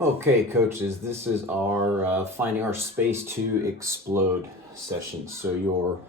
Okay, coaches, this is our finding our space to explode session. So your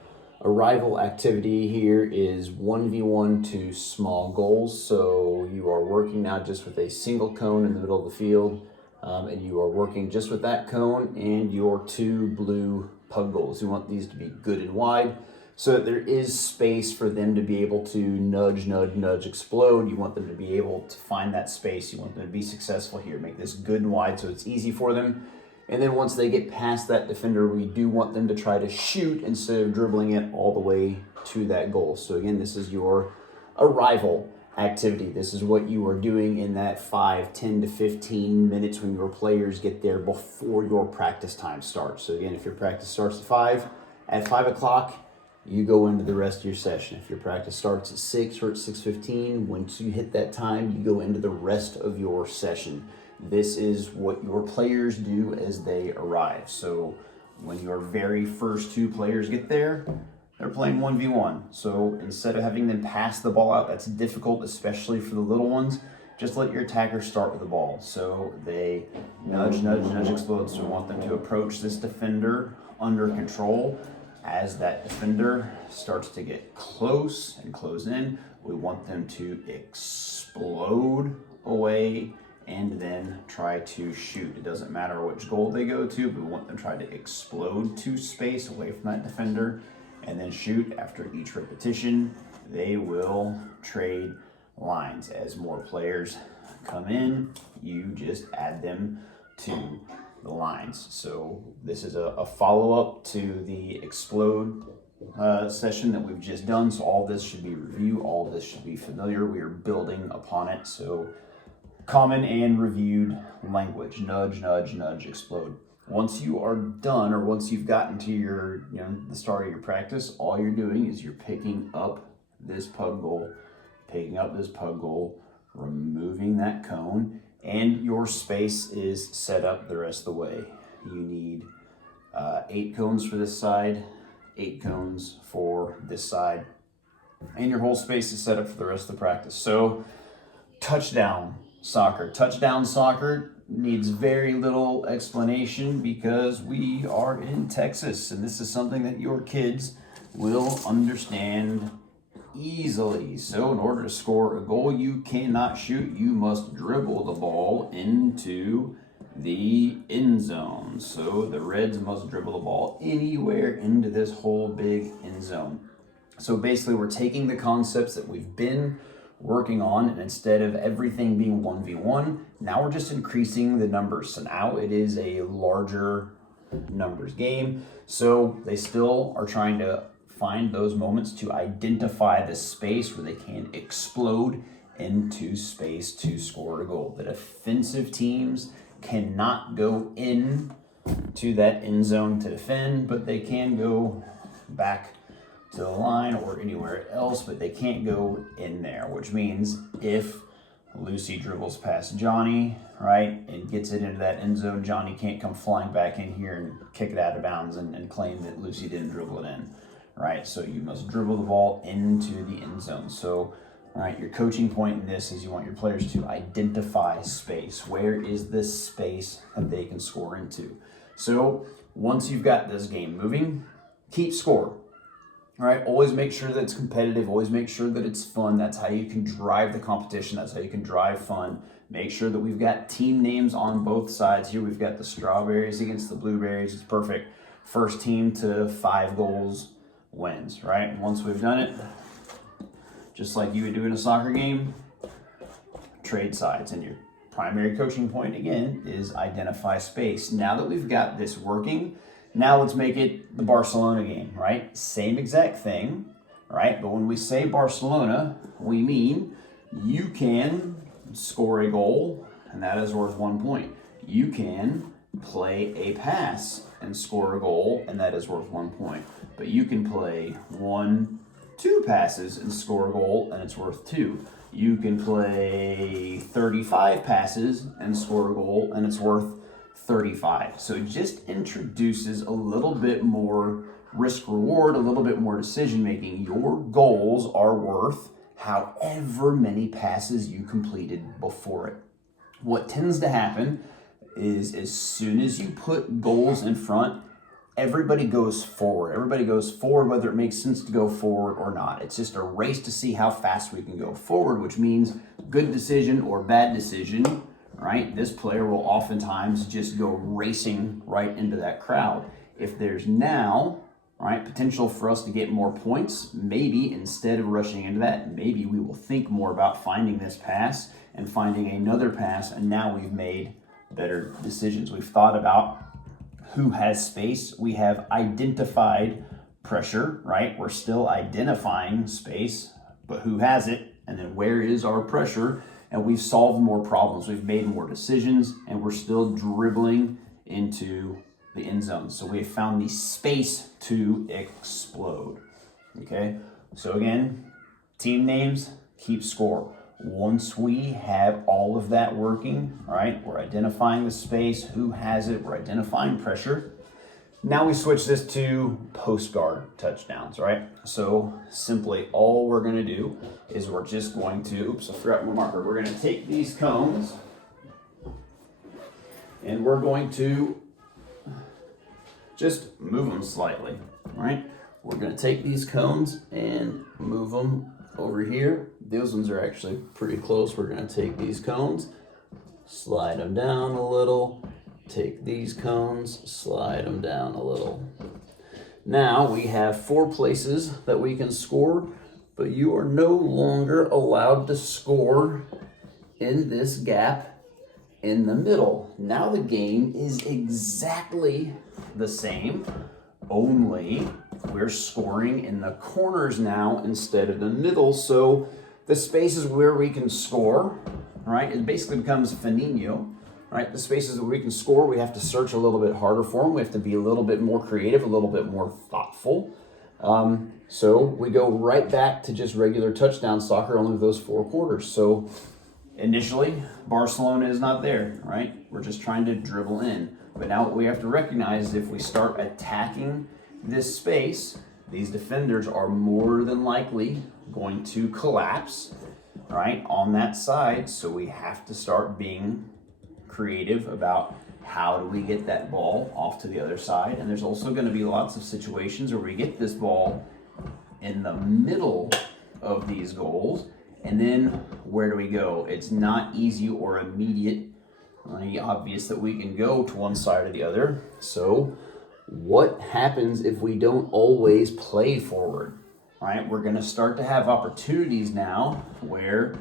arrival activity here is 1v1 to small goals. So you are working now just with a single cone in the middle of the field, and you are working just with that cone and your two blue pug goals. You want these to be good and wide so that there is space for them to be able to nudge, nudge, nudge, explode. You want them to be able to find that space. You want them to be successful here. Make this good and wide so it's easy for them. And then once they get past that defender, we do want them to try to shoot instead of dribbling it all the way to that goal. So again, this is your arrival activity. This is what you are doing in that 5, 10 to 15 minutes when your players get there before your practice time starts. So again, if your practice starts at 5 o'clock, you go into the rest of your session. If your practice starts at 6 or at 6:15, once you hit that time, you go into the rest of your session. This is what your players do as they arrive. So when your very first two players get there, they're playing 1v1. So instead of having them pass the ball out, that's difficult, especially for the little ones, just let your attackers start with the ball. So they nudge, nudge, nudge, explode. So we want them to approach this defender under control. As that defender starts to get close and close in, we want them to explode away and then try to shoot. It doesn't matter which goal they go to, but we want them to try to explode to space away from that defender and then shoot. After each repetition, they will trade lines. As more players come in, you just add them to the lines. So this is a follow-up to the explode session that we've just done. So all this should be review, all this should be familiar. We are building upon it. So common and reviewed language: nudge, nudge, nudge, explode. Once you are done, or once you've gotten to your, the start of your practice, all you're doing is you're picking up this pug goal, removing that cone, and your space is set up the rest of the way. You need 8 cones for this side, 8 cones for this side, and your whole space is set up for the rest of the practice. So touchdown soccer needs very little explanation because we are in Texas, and this is something that your kids will understand easily. So in order to score a goal, you cannot shoot. You must dribble the ball into the end zone. So the Reds must dribble the ball anywhere into this whole big end zone. So basically, we're taking the concepts that we've been working on, and instead of everything being 1v1, now we're just increasing the numbers. So now it is a larger numbers game. So they still are trying to find those moments to identify the space where they can explode into space to score a goal. The defensive teams cannot go in to that end zone to defend, but they can go back to the line or anywhere else, but they can't go in there, which means if Lucy dribbles past Johnny, right, and gets it into that end zone, Johnny can't come flying back in here and kick it out of bounds and claim that Lucy didn't dribble it in, right? So you must dribble the ball into the end zone. So, all right, your coaching point in this is you want your players to identify space. Where is this space that they can score into? So once you've got this game moving, keep score. All right, always make sure that it's competitive. Always make sure that it's fun. That's how you can drive the competition. That's how you can drive fun. Make sure that we've got team names on both sides here. We've got the strawberries against the blueberries. It's perfect. First team to 5 goals wins, right? And once we've done it, just like you would do in a soccer game, trade sides. And your primary coaching point, again, is identify space. Now that we've got this working, now let's make it the Barcelona game, right? Same exact thing, right? But when we say Barcelona, we mean you can score a goal, and that is worth 1 point. You can play a pass and score a goal, and that is worth 1 point. But you can play 2 passes and score a goal, and it's worth 2. You can play 35 passes and score a goal, and it's worth 35. So it just introduces a little bit more risk reward, a little bit more decision making. Your goals are worth however many passes you completed before it. What tends to happen is as soon as you put goals in front, everybody goes forward. Everybody goes forward, whether it makes sense to go forward or not. It's just a race to see how fast we can go forward, which means good decision or bad decision, right? This player will oftentimes just go racing right into that crowd. If there's now, right, potential for us to get more points, maybe instead of rushing into that, maybe we will think more about finding this pass and finding another pass, and now we've made better decisions. We've thought about who has space. We have identified pressure, right? We're still identifying space, but who has it? And then where is our pressure? And we've solved more problems. We've made more decisions, and we're still dribbling into the end zone. So we have found the space to explode. Okay, so again, team names, keep score. Once we have all of that working, right, we're identifying the space, who has it, we're identifying pressure. Now we switch this to post guard touchdowns, right? So simply all we're gonna do is we're just going to, oops, I forgot my marker. We're gonna take these cones and we're going to just move them slightly, right? We're gonna take these cones and move them over here. Those ones are actually pretty close. We're gonna take these cones, slide them down a little, take these cones, slide them down a little. Now we have 4 places that we can score, but you are no longer allowed to score in this gap in the middle. Now the game is exactly the same, only we're scoring in the corners now instead of the middle. So the spaces where we can score, right, it basically becomes Fanino, right? The spaces where we can score, we have to search a little bit harder for them. We have to be a little bit more creative, a little bit more thoughtful. So we go right back to just regular touchdown soccer, only with those 4 quarters. So initially, Barcelona is not there, right? We're just trying to dribble in. But now what we have to recognize is if we start attacking this space, these defenders are more than likely going to collapse, right, on that side. So we have to start being creative about how do we get that ball off to the other side. And there's also going to be lots of situations where we get this ball in the middle of these goals, and then where do we go? It's not easy or immediate, obvious that we can go to one side or the other. So what happens if we don't always play forward, right? We're going to start to have opportunities now where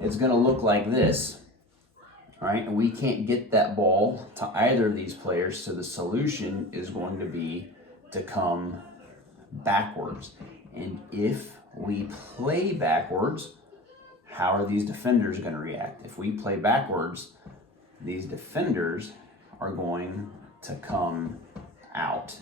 it's going to look like this, right? And we can't get that ball to either of these players. So the solution is going to be to come backwards. And if we play backwards, how are these defenders going to react? If we play backwards, these defenders are going to come out,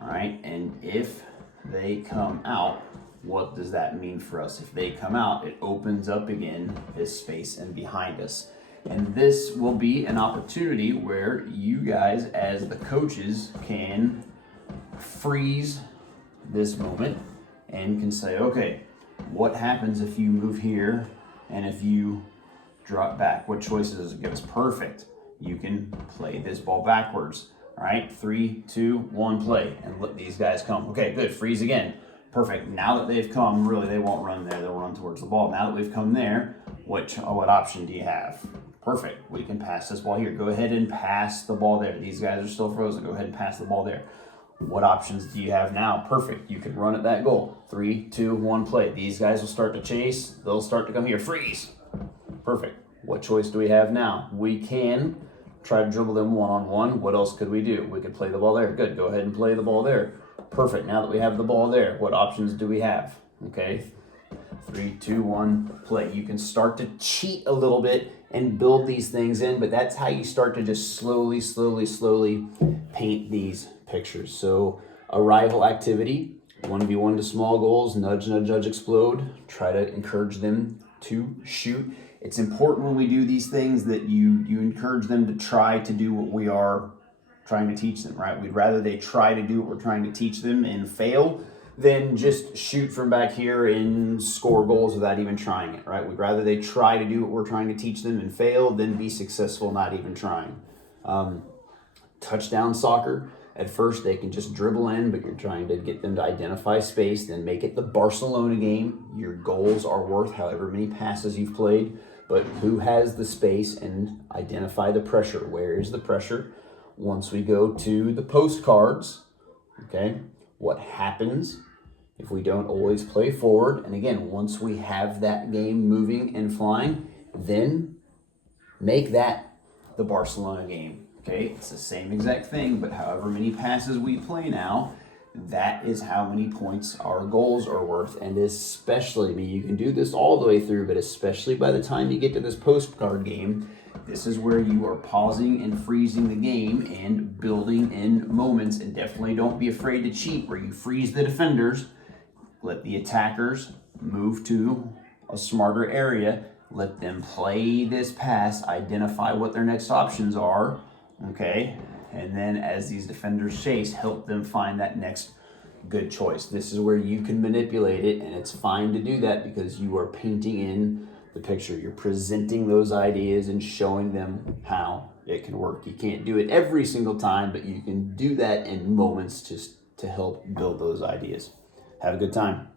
all right? And if they come out, what does that mean for us? If they come out, it opens up again this space in behind us. And this will be an opportunity where you guys, as the coaches, can freeze this moment and can say, okay, what happens if you move here and if you drop back? What choices does it give us? Perfect. You can play this ball backwards. All right, 3, 2, 1, play, and let these guys come. Okay, good, freeze again. Perfect. Now that they've come, really, they won't run there. They'll run towards the ball. Now that we've come there, what option do you have? Perfect. We can pass this ball here. Go ahead and pass the ball there. These guys are still frozen. Go ahead and pass the ball there. What options do you have now? Perfect. You can run at that goal. 3, 2, 1, play. These guys will start to chase. They'll start to come here. Freeze. Perfect. What choice do we have now? We can try to dribble them one-on-one. What else could we do? We could play the ball there. Good. Go ahead and play the ball there. Perfect. Now that we have the ball there, what options do we have? Okay. 3, 2, 1, play. You can start to cheat a little bit and build these things in, but that's how you start to just slowly paint these pictures. So arrival activity, 1v1 to small goals, nudge, nudge, nudge, explode. Try to encourage them to shoot. It's important when we do these things that you encourage them to try to do what we are trying to teach them, right? We'd rather they try to do what we're trying to teach them and fail than just shoot from back here and score goals without even trying it, right? We'd rather they try to do what we're trying to teach them and fail than be successful not even trying. Touchdown soccer, at first they can just dribble in, but you're trying to get them to identify space, then make it the Barcelona game. Your goals are worth however many passes you've played, but who has the space, and identify the pressure. Where is the pressure? Once we go to the postcards, okay, what happens if we don't always play forward? And again, once we have that game moving and flying, then make that the Barcelona game. Okay, it's the same exact thing, but however many passes we play now, that is how many points our goals are worth. And especially, I mean, you can do this all the way through, but especially by the time you get to this postcard game, this is where you are pausing and freezing the game and building in moments. And definitely don't be afraid to cheat where you freeze the defenders, let the attackers move to a smarter area, let them play this pass, identify what their next options are, okay? And then as these defenders chase, help them find that next good choice. This is where you can manipulate it, and it's fine to do that because you are painting in the picture. You're presenting those ideas and showing them how it can work. You can't do it every single time, but you can do that in moments just to help build those ideas. Have a good time.